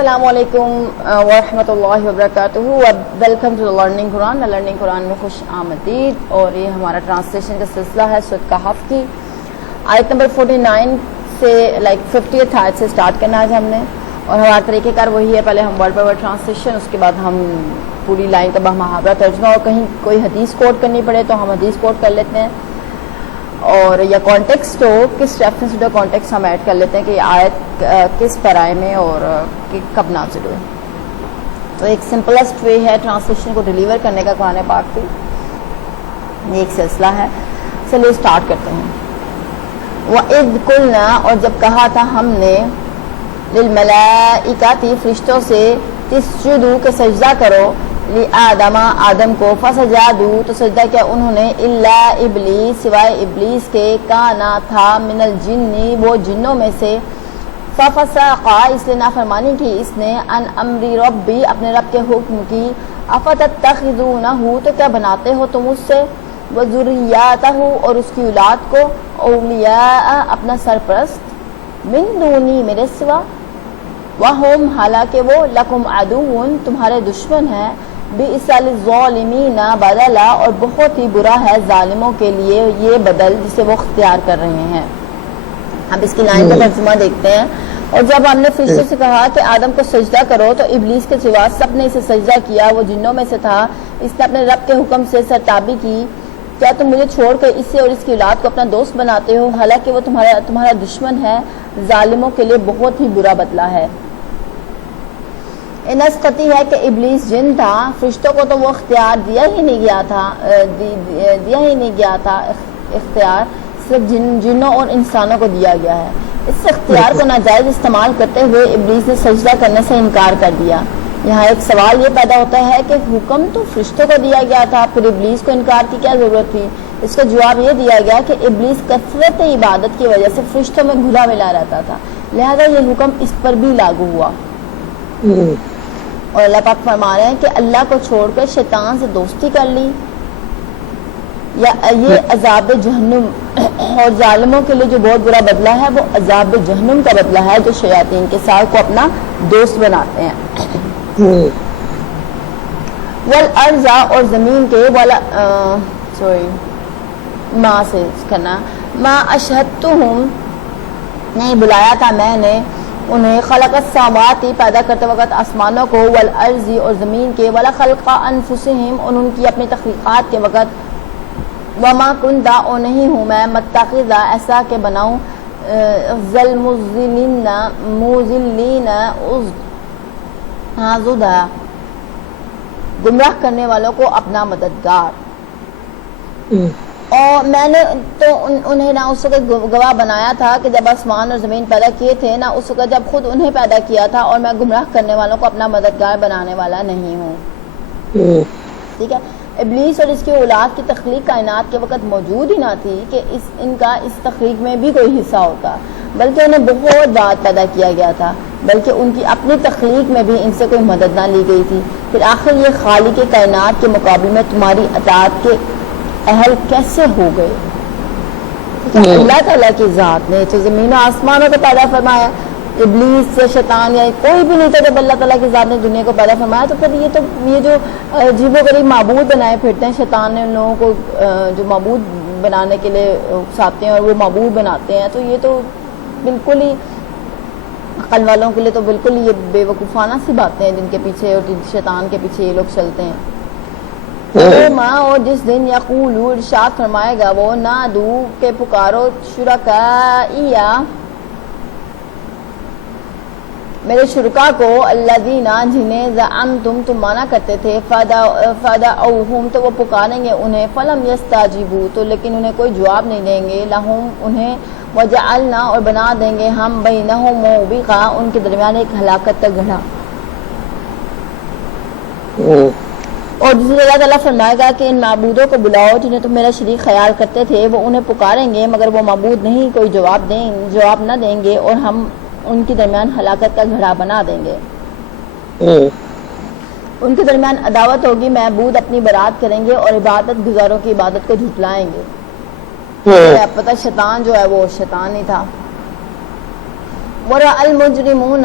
السلام علیکم ورحمۃ اللہ وبرکاتہ. Welcome to learning Quran. Learning Quran میں خوش آمدید. اور یہ ہمارا ٹرانسلیشن کا سلسلہ ہے سورۃ کہف کی آیت نمبر 49 سے 50th آیت سے سٹارٹ کرنا آج ہم نے. اور ہمارا طریقہ کار وہی ہے, پہلے ہم ورڈ بائی ورڈ ٹرانسلیشن, اس کے بعد ہم پوری لائن کا محاورہ ترجمہ, اور کہیں کوئی حدیث کوٹ کرنی پڑے تو ہم حدیث کوٹ کر لیتے ہیں, اور یا کانٹیکسٹ ہو کس ریفرنس ٹو کانٹیکسٹ ہم ایڈ کر لیتے ہیں کہ یہ آیت کس پیرائے میں اور کب نازل ہوئی. تو ایک سمپلسٹ وے ہے ٹرانسلیشن کو ڈیلیور کرنے کا قرآن پاک کی, یہ ایک سلسلہ ہے. چلیے اسٹارٹ کرتے ہیں. وَإِذْ قُلْنَا, اور جب کہا تھا ہم نے, لِلْمَلَائِكَةِ فرشتوں سے, تسجدوا کہ سجدہ کرو, لِآدَمَ آدم کو, فسجدوا تو سجدہ کیا انہوں نے, الا ابلیس سوائے ابلیس کے, کانا تھا, من الجن وہ جنوں میں سے, ففسق اس لیے نافرمانی کی اس نے, ان امر ربی اپنے رب کے حکم کی, افتتخذونہ تو کیا بناتے ہو تم اس سے, وذریاتہ اور اس کی اولاد کو, اولیاء اپنا سرپرست, من دونی میرے سوا, وہم حالانکہ وہ, لکم عدون تمہارے دشمن ہیں, بئس للظالمین بدلا اور بہت ہی برا ہے ظالموں کے لیے یہ بدل جسے وہ اختیار کر رہے ہیں. اب اس کی لائن کا ترجمہ دیکھتے ہیں. اور جب ہم نے فرشتوں سے کہا کہ آدم کو سجدہ کرو تو ابلیس کے سوا سب نے اسے سجدہ کیا, وہ جنوں میں سے تھا, اس نے اپنے رب کے حکم سے سرتابی کی, کیا تم مجھے چھوڑ کر اسے اور اس کی اولاد کو اپنا دوست بناتے ہو, حالانکہ وہ تمہارا دشمن ہے, ظالموں کے لیے بہت ہی برا بدلہ ہے. نسقتی ہے کہ ابلیس جن تھا, فرشتوں کو تو وہ اختیار دیا ہی نہیں گیا تھا اختیار, صرف جنوں اور انسانوں کو دیا گیا ہے. اس اختیار کو ناجائز استعمال کرتے ہوئے ابلیس نے سجدہ کرنے سے انکار کر دیا. یہاں ایک سوال یہ پیدا ہوتا ہے کہ حکم تو فرشتوں کو دیا گیا تھا, پھر ابلیس کو انکار کی کیا ضرورت تھی. اس کا جواب یہ دیا گیا کہ ابلیس کثرت عبادت کی وجہ سے فرشتوں میں گھلا ملا رہتا تھا, لہذا یہ حکم اس پر بھی لاگو ہوا. اور اللہ پاک فرما رہے ہیں کہ اللہ کو چھوڑ کر شیطان سے دوستی کر لی, یا یہ عذاب جہنم, اور ظالموں کے لیے جو بہت برا بدلہ ہے وہ عذاب جہنم کا بدلہ ہے, جو شیاطین کے ساتھ کو اپنا دوست بناتے ہیں. والارض اور زمین کے, ماں سے کرنا, ما اشہدتہم نہیں بلایا تھا میں نے انہیں, خلق السماوات پیدا کرتے وقت آسمانوں کو, والارض اور زمین کے, ولا خلق انفسہم اور ان کی اپنی تخلیقات کے وقت, وما کنتا اور نہیں ہوں میں, متخذا ایسا کہ بناؤں, موزلین زدہ گمراہ کرنے والوں کو اپنا مددگار. اور میں نے تو انہیں نہ اس وقت گواہ بنایا تھا کہ جب آسمان اور زمین پیدا کیے تھے, نہ اس وقت جب خود انہیں پیدا کیا تھا, اور میں گمراہ کرنے والوں کو اپنا مددگار بنانے والا نہیں ہوں. ٹھیک ہے. ابلیس اور اس کی اولاد کی تخلیق کائنات کے وقت موجود ہی نہ تھی کہ ان کا اس تخلیق میں بھی کوئی حصہ ہوتا, بلکہ انہیں بہت بعد پیدا کیا گیا تھا, بلکہ ان کی اپنی تخلیق میں بھی ان سے کوئی مدد نہ لی گئی تھی. پھر آخر یہ خالق کائنات کے مقابلے میں تمہاری اطاعت کے اہل کیسے ہو گئے. اللہ تعالیٰ کی ذات نے تو زمین و آسمانوں کو پیدا فرمایا, ابلیس یا شیطان یا کوئی بھی نہیں تھا جب اللہ تعالیٰ کی ذات نے دنیا کو پیدا فرمایا. تو پھر یہ جو عجیب و غریب معبود بنائے پھرتے ہیں, شیطان نے ان لوگوں کو جو معبود بنانے کے لیے اکساتے ہیں اور وہ معبود بناتے ہیں, تو یہ تو بالکل ہی عقل والوں کے لیے تو بالکل ہی یہ بے وقوفانہ سی باتیں ہیں جن کے پیچھے اور شیطان کے پیچھے یہ لوگ چلتے ہیں. ماں اور جس دن یقول ارشاد فرمائے گا وہ, نادو کے پکارو, شرکائیا میرے شرکا کو, الذین جنہیں زعمتم تم مانا کرتے تھے, فدعوہم تو وہ پکاریں گے انہیں, فلم یستجیبوا تو لیکن انہیں کوئی جواب نہیں دیں گے, لہم انہیں, وجعلنا اور بنا دیں گے ہم, بینہم موبقا ان کے درمیان ایک ہلاکت کا گڑھا. اور دوسری جگہ اللہ فرمائے گا کہ ان معبودوں کو بلاؤ جنہیں تم میرا شریک خیال کرتے تھے, وہ انہیں پکاریں گے مگر وہ معبود نہیں کوئی جواب نہ دیں گے, اور ہم ان کے درمیان ہلاکت کا گھڑا بنا دیں گے. ان کے درمیان عداوت ہوگی, معبود اپنی برات کریں گے اور عبادت گزاروں کی عبادت کو جھٹلائیں گے. پتہ شیطان جو ہے وہ شیطان ہی تھا. ورأى المجرمون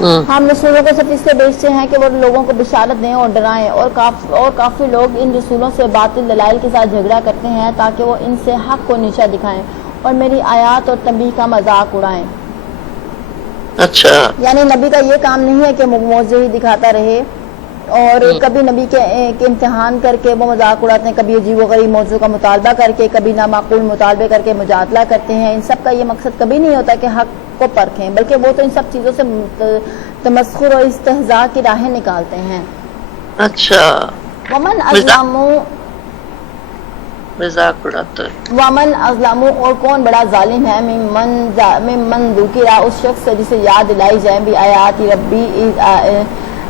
ہم رسولوں کو صرف اس لیے بھیجتے ہیں کہ وہ لوگوں کو بشارت دیں اور ڈرائیں، اور کافی لوگ ان رسولوں سے باطل دلائل کے ساتھ جھگڑا کرتے ہیں تاکہ وہ ان سے حق کو نیچا دکھائیں اور میری آیات اور تنبیہ کا مذاق اڑائیں۔ اچھا، یعنی نبی کا یہ کام نہیں ہے کہ موضوع ہی دکھاتا رہے، اور کبھی نبی کے امتحان کر کے وہ مذاق اڑاتے ہیں، کبھی عجیب و غریب موضوع کا مطالبہ کر کے، کبھی نامعقول مطالبے کر کے مجادلہ کرتے ہیں۔ ان سب کا یہ مقصد کبھی نہیں ہوتا کہ حق کو پرکھیں، بلکہ وہ تو ان سب چیزوں سے تمسخر اور استہزاء کی راہیں نکالتے ہیں۔ اچھا، ومن ازلم مذاق اڑاتا ہے۔ ومن ازلم، اور کون بڑا ظالم ہے، ممن ذکر، اس شخص سے جسے یاد دلائی جائیں بھی آیات ربی،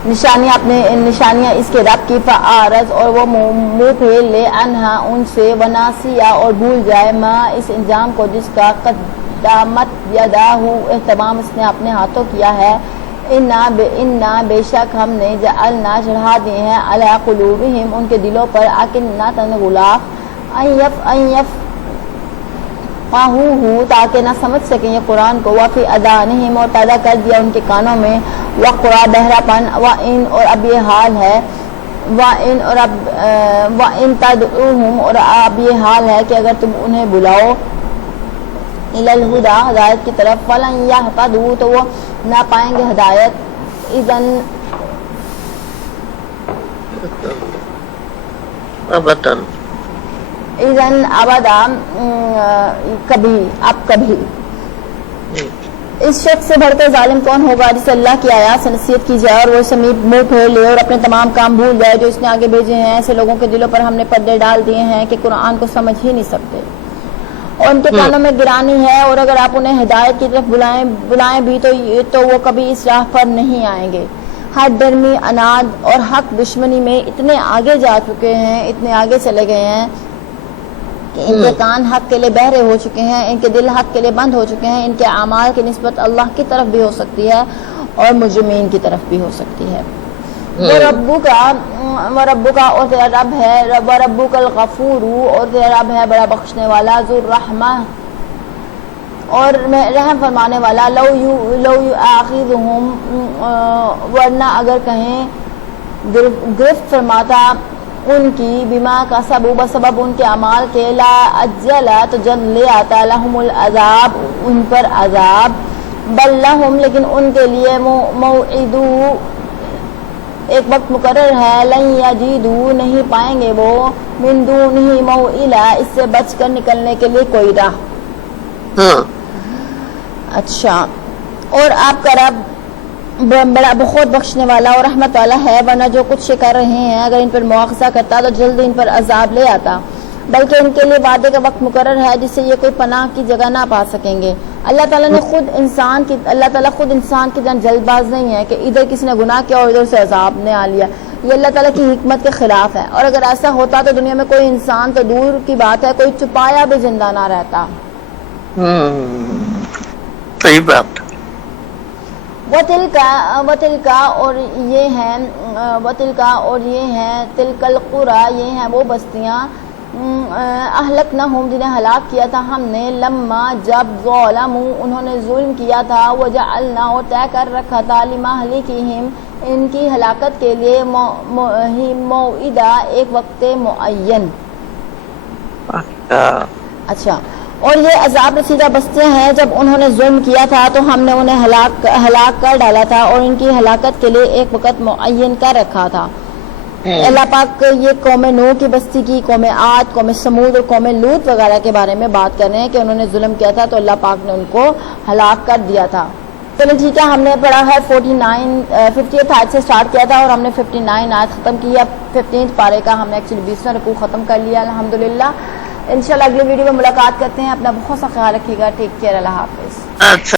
نشانیاں اس کے رب کی، فاعرض، اور وہ منہ پھیر لے، عنہا، ان سے، وناسیا، اور بھول جائے، ما، اس انجام کو جس کا قدمت یداہ، اہتمام اس نے اپنے ہاتھوں کیا ہے، انا بے شک ہم نے جعلنا چڑھا دیے ہیں، علی قلوبہم ان کے دلوں پر، اکنۃ غلاف، ان تاکہ نہ سمجھ سکیں یہ قرآن کو، وفی اذانہم، اور پیدا کر دیا ان کے کانوں میں، وقرا، بہرا پن، وان، اور اب یہ حال ہے، وان تدعوہم، اور اب یہ حال ہے کہ اگر تم انہیں بلاؤ، الی الہدی، ہدایت کی طرف، فلن یہتدوا، تو وہ نہ پائیں گے ہدایت، اذن ابتن، اذن ابدا، کبھی، اب کبھی۔ اس شخص سے بڑھ کر ظالم کون ہوگا جسے اللہ کی آیات سے نصیحت کی جائے اور وہ اسے منہ پھیر لے اور اپنے تمام کام بھول جائے جو اس نے آگے بھیجے ہیں۔ ایسے لوگوں کے دلوں پر ہم نے پردے ڈال دیے ہیں کہ قرآن کو سمجھ ہی نہیں سکتے، اور ان کے کانوں میں گرانی ہے، اور اگر آپ انہیں ہدایت کی طرف بلائیں بھی تو وہ کبھی اس راہ پر نہیں آئیں گے۔ حد درمی، اناد اور حق دشمنی میں اتنے آگے جا چکے ہیں، اتنے آگے چلے گئے ہیں کہ ان کے کان حق کے لیے بہرے ہو چکے ہیں، ان کے دل حق کے لیے بند ہو چکے ہیں، ان کے اعمال کی نسبت اللہ کی طرف بھی ہو سکتی ہے اور مجرمین کی طرف بھی ہو سکتی ہے۔ وربک، اور تیرا رب ہے، وربک الغفور، اور تیرا رب ہے بڑا بخشنے والا، ذو الرحمہ، اور رحم فرمانے والا، لو یؤاخذہم، ورنہ اگر کہیں گرفت فرماتا ان کی، بما کا سبب ان کے اعمال کے، لا اجل، تو جلد لے آتا، لہم العذاب، ان پر عذاب، بل لہم، لیکن ان کے لیے، موعد، ایک وقت مقرر ہے، لن یجدوا، نہیں پائیں گے وہ، من دونہ موئلا، اس سے بچ کر نکلنے کے لیے کوئی راہ۔ اچھا، اور آپ کا رب بڑا بہت بخشنے والا اور رحمت والا ہے، ورنہ جو کچھ کر رہے ہیں اگر ان پر مواخذہ کرتا تو جلد ان پر عذاب لے آتا، بلکہ ان کے لیے وعدے کا وقت مقرر ہے جس سے یہ کوئی پناہ کی جگہ نہ پا سکیں گے۔ اللہ تعالیٰ خود انسان کی جان جلد باز نہیں ہے کہ ادھر کسی نے گناہ کیا اور ادھر سے عذاب نے آ لیا، یہ اللہ تعالیٰ کی حکمت کے خلاف ہے، اور اگر ایسا ہوتا تو دنیا میں کوئی انسان تو دور کی بات ہے، کوئی چھپایا بھی زندہ نہ رہتا۔ صحیح بات۔ وَتِلْكَ، اور یہ ہیں تِلْكَ الْقُرَىٰ، یہ ہیں وہ بستیاں، اہلکنہم، جنہیں ہلاک کیا تھا ہم نے، لما، جب، ظلموا، انہوں نے ظلم کیا تھا، وجعلنا، اور طے کر رکھا تھا، لمہلکہم، ان کی ہلاکت کے لیے، موعدا، ایک وقت معین۔ اچھا، اور یہ عذاب رسیدہ بستیاں ہیں، جب انہوں نے ظلم کیا تھا تو ہم نے انہیں ہلاک کر ڈالا تھا اور ان کی ہلاکت کے لیے ایک وقت معین کر رکھا تھا۔ اللہ پاک یہ قوم نوح کی بستی کی، قوم عاد، قوم سمود اور قوم لوط وغیرہ کے بارے میں بات کر رہے ہیں کہ انہوں نے ظلم کیا تھا تو اللہ پاک نے ان کو ہلاک کر دیا تھا۔ چلو ٹھیک ہے، ہم نے پڑھا ہے 50 آیت سے سٹارٹ کیا تھا اور ہم نے 59 آیت ختم کی۔ اب 15 پارے کا ہم نے ایکچولی 20واں رکوع ختم کر لیا الحمدللہ۔ انشاءاللہ اگلی ویڈیو میں ملاقات کرتے ہیں، اپنا بہت سا خیال رکھیے گا، ٹیک کیئر، اللہ حافظ۔ اچھا۔